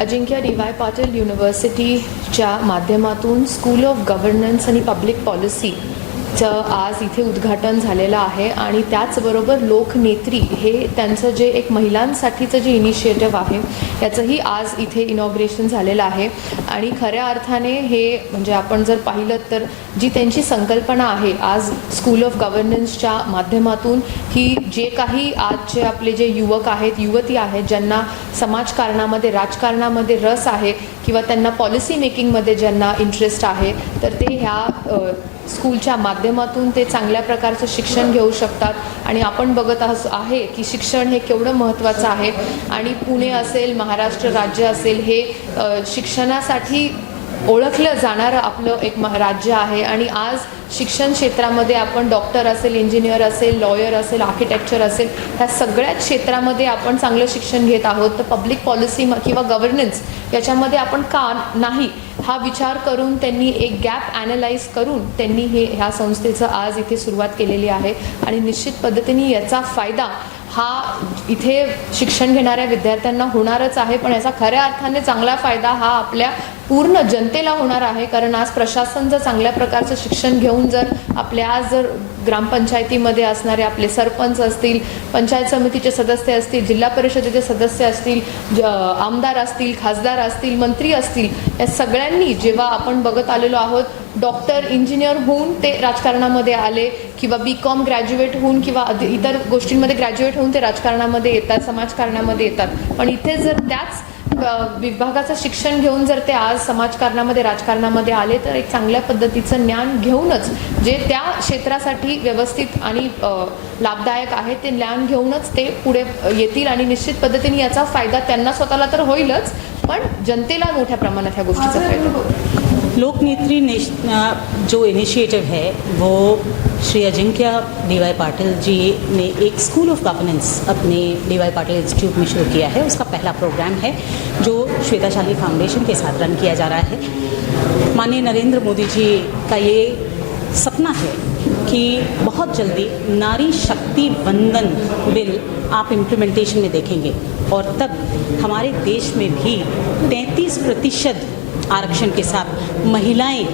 Ajinkya DY. Patil युनिव्हर्सिटीच्या माध्यमातून school of governance आणि public पॉलिसीचं आज इथे उद्घाटन झालेलं आहे आणि त्याचबरोबर लोकनेत्री हे त्यांचं जे एक महिलांसाठीचं जे इनिशिएटिव्ह आहे याचंही आज इथे इनॉग्रेशन झालेलं आहे. आणि खऱ्या अर्थाने हे म्हणजे आपण जर पाहिलं तर जी त्यांची संकल्पना आहे आज स्कूल ऑफ गव्हर्नन्सच्या माध्यमातून ही जे काही आजचे आपले जे युवक आहेत युवती आहेत ज्यांना समाजकारणामध्ये राजकारणामध्ये रस आहे किंवा त्यांना पॉलिसी मेकिंगमध्ये ज्यांना इंटरेस्ट आहे तर ते ह्या स्कूलच्या माध्यमातून ते चांगल्या प्रकारचं शिक्षण घेऊ शकतात. आणि आपण बघत आहे की शिक्षण हे केवढं महत्त्वाचं आहे आणि पुणे असेल महाराष्ट्र राज्य असेल हे शिक्षणासाठी ओळखलं जाणारं आपलं एक राज्य आहे. आणि आज शिक्षण क्षेत्रामध्ये आपण डॉक्टर असेल इंजिनियर असेल लॉयर असेल आर्किटेक्चर असेल ह्या सगळ्याच क्षेत्रामध्ये आपण चांगलं शिक्षण घेत आहोत. तर पब्लिक पॉलिसी किंवा गव्हर्नन्स याच्यामध्ये आपण का नाही हा विचार करून त्यांनी एक गॅप ॲनालाइज करून त्यांनी ह्या संस्थेचं आज इथे सुरुवात केलेली आहे. आणि निश्चित पद्धतीने याचा फायदा हा इथे शिक्षण घेणाऱ्या विद्यार्थ्यांना होणारच आहे पण याचा खऱ्या अर्थाने चांगला फायदा हा आपल्या पूर्ण जनतेला होणार आहे. कारण आज प्रशासन जर चांगल्या प्रकारचं शिक्षण घेऊन जर आपल्या आज जर ग्रामपंचायतीमध्ये असणारे आपले सरपंच असतील पंचायत समितीचे सदस्य असतील जिल्हा परिषदेचे सदस्य असतील आमदार असतील खासदार असतील मंत्री असतील या सगळ्यांनी जेव्हा आपण बघत आलेलो आहोत डॉक्टर इंजिनियर होऊन ते राजकारणामध्ये आले किंवा BCom ग्रॅज्युएट होऊन किंवा इतर गोष्टींमध्ये ग्रॅज्युएट होऊन ते राजकारणामध्ये येतात समाजकारणामध्ये येतात. पण इथे जर त्याच विभागाचं शिक्षण घेऊन जर ते आज समाजकारणामध्ये राजकारणामध्ये आले तर एक चांगल्या पद्धतीचं ज्ञान घेऊनच जे त्या क्षेत्रासाठी व्यवस्थित आणि लाभदायक आहे ते ज्ञान घेऊनच ते पुढे येतील. आणि निश्चित पद्धतीने याचा फायदा त्यांना स्वतःला तर होईलच पण जनतेला मोठ्या प्रमाणात ह्या गोष्टीचा फायदा होईल. लोकनेत्री जो इनिशिएटिव है वो श्री अजिंक्य डी.वाय. पाटिल जी ने एक स्कूल ऑफ गवर्नेंस अपने डी.वाय. पाटिल इंस्टीट्यूट में शुरू किया है. उसका पहला प्रोग्राम है जो श्वेता शाली फाउंडेशन के साथ रन किया जा रहा है. माननीय नरेंद्र मोदी जी का ये सपना है कि बहुत जल्दी नारी शक्ति वंदन बिल आप इम्प्लीमेंटेशन में देखेंगे और तब हमारे देश में भी 33% आरक्षण के साथ महिलाएं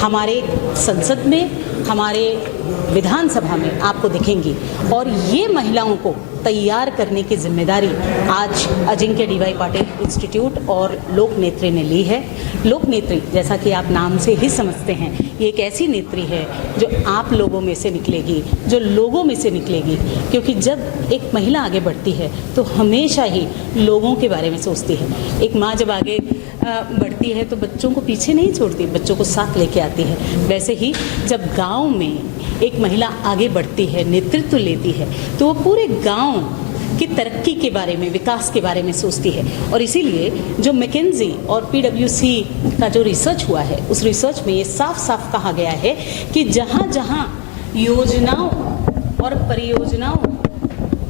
हमारे संसद में हमारे विधानसभा में आपको दिखेंगी. और ये महिलाओं को तैयार करने की जिम्मेदारी आज अजिंक्य डी.वाय. पाटिल इंस्टीट्यूट और लोकनेत्री ने ली है. लोकनेत्री जैसा कि आप नाम से ही समझते हैं ये एक ऐसी नेत्री है जो आप लोगों में से निकलेगी जो लोगों में से निकलेगी. क्योंकि जब एक महिला आगे बढ़ती है तो हमेशा ही लोगों के बारे में सोचती है. एक माँ जब आगे बढ़ती है तो बच्चों को पीछे नहीं छोड़ती बच्चों को साथ लेके आती है. वैसे ही जब गांव में एक महिला आगे बढ़ती है नेतृत्व लेती है तो वो पूरे गांव की तरक्की के बारे में विकास के बारे में सोचती है. और इसीलिए जो मैकेंजी और PwC का जो रिसर्च हुआ है उस रिसर्च में ये साफ साफ कहा गया है कि जहाँ जहाँ योजनाओं और परियोजनाओं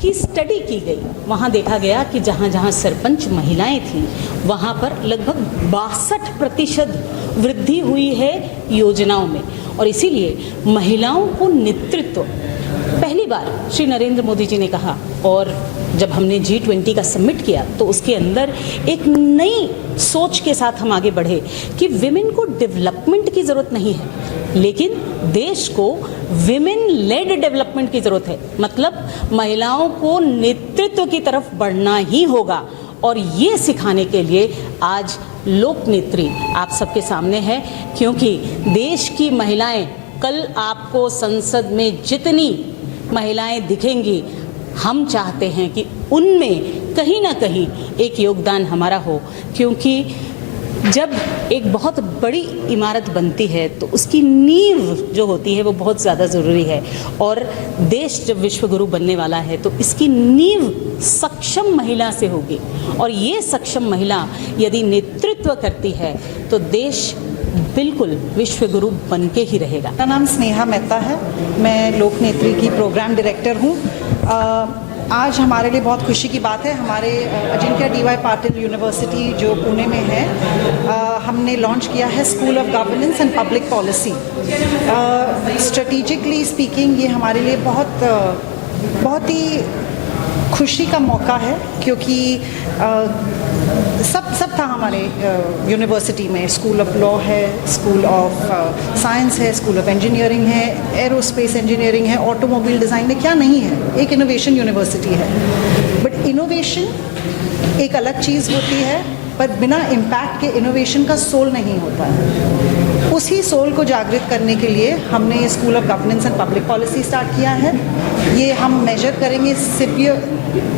की स्टडी की गई वहाँ देखा गया कि जहाँ जहाँ सरपंच महिलाएं थीं वहाँ पर लगभग 62% वृद्धि हुई है योजनाओं में. और इसीलिए महिलाओं को नेतृत्व पहली बार श्री नरेंद्र मोदी जी ने कहा. और जब हमने G20 का समिट किया तो उसके अंदर एक नई सोच के साथ हम आगे बढ़े कि विमेन को डेवलपमेंट की ज़रूरत नहीं है लेकिन देश को विमेन लेड डेवलपमेंट की ज़रूरत है. मतलब महिलाओं को नेतृत्व की तरफ बढ़ना ही होगा. और ये सिखाने के लिए आज लोकनेत्री आप सबके सामने है क्योंकि देश की महिलाएं कल आपको संसद में जितनी महिलाएं दिखेंगी हम चाहते हैं कि उनमें कहीं ना कहीं एक योगदान हमारा हो. क्योंकि जब एक बहुत बड़ी इमारत बनती है तो उसकी नींव जो होती है वो बहुत ज़्यादा ज़रूरी है. और देश जब विश्वगुरु बनने वाला है तो इसकी नींव सक्षम महिला से होगी. और ये सक्षम महिला यदि नेतृत्व करती है तो देश बिल्कुल विश्वगुरु बन के ही रहेगा. मेरा नाम स्नेहा मेहता है. मैं लोकनेत्री की प्रोग्राम डायरेक्टर हूँ. आज हमारे लिए बहुत खुशी की बात है. हमारे अजिंक्य डी.वाय. पाटिल यूनिवर्सिटी जो पुणे में है हमने लॉन्च किया है school of governance and public policy. Strategically speaking ये हमारे लिए बहुत ही खुशी का मौका है क्योंकि सब था हमारे यूनिवर्सिटी में स्कूल ऑफ लॉ है, स्कूल ऑफ साइंस है, स्कूल ऑफ इंजीनियरिंग है, एरोस्पेस इंजीनियरिंग है, ऑटोमोबाइल डिज़ाइन में क्या नहीं है। एक इनोवेशन यूनिवर्सिटी है। बट इनोवेशन एक अलग चीज़ होती है, पर बिना इम्पैक्ट के इनोवेशन का सोल नहीं होता है। उसी सोल को जागृत करने के लिए हमने school of governance and public policy start किया है। ये हम मेजर करेंगे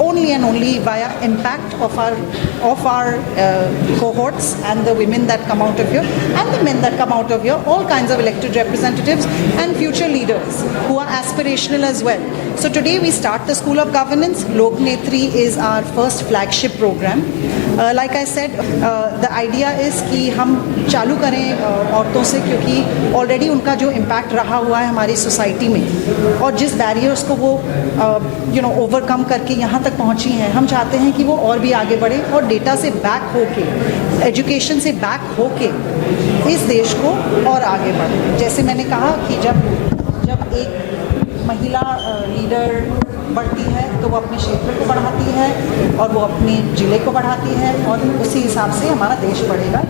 only and only via impact of our cohorts and the women that come out of here and the men that come out of here, all kinds of elected representatives and future leaders who are aspirational as well. So today we start the School of Governance. Lok Netri is our first flagship program. Like I said, the idea is कि हम चालू करें औरतों से, क्योंकि already उनका जो impact रहा हुआ है हमारी सोसाइटी में और जिस बैरियर्स को वो ओवरकम करके यहाँ तक पहुँची हैं, हम चाहते हैं कि वो और भी आगे बढ़े और डेटा से बैक होके, एजुकेशन से बैक होके इस देश को और आगे बढ़े। जैसे मैंने कहा कि जब एक महिला लीडर बढ़ती है तो वो अपने क्षेत्र को बढ़ाती है और वो अपने ज़िले को बढ़ाती है और उसी हिसाब से हमारा देश बढ़ेगा।